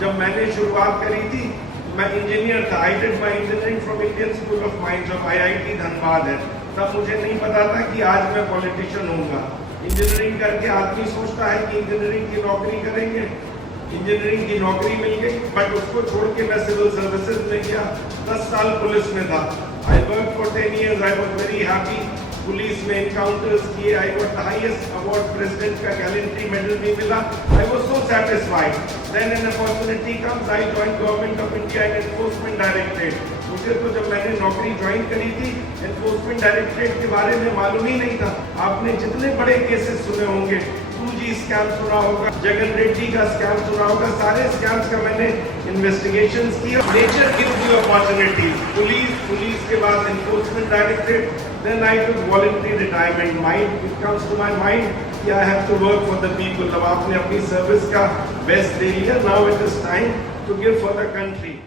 जब मैंने शुरुआत करी थी मैं इंजीनियर था। I did my engineering from Indian school of mines of IIT Dhanbad है। तब मुझे नहीं पता था कि आज मैं पॉलिटिशियन होऊंगा। इंजीनियरिंग करके आदमी सोचता है कि इंजीनियरिंग की नौकरी करेंगे, इंजीनियरिंग की नौकरी मिल गई, बट उसको छोड़ के मैं सिविल सर्विसेज में गया। 10 साल पुलिस में था। I work for 10 years। I was very happy. Police में एनकाउंटर्स किए। I got the highest award, president का गैलेंट्री मेडल भी मिला। I was so satisfied. Then an opportunity comes. I join government of India in enforcement directorate. मुझे तो जब मैंने नौकरी ज्वाइन करी थी एनफोर्समेंट डायरेक्टरेट के बारे में मालूम ही नहीं था। आपने जितने बड़े केसेस सुने होंगे, 2G स्कैम सुना होगा, जगन रेड्डी का स्कैम सुना होगा, सारे स्कैम्स का मैंने इन्वेस्टिगेशंस किया। Nature gives you opportunity. Police के बाद enforcement directorate, then I took voluntary retirement. Mind it comes to my mind कि I have to work for the people. अब आपने अपनी सर्विस का बेस्ट दे लिया, now it is time to give for the country.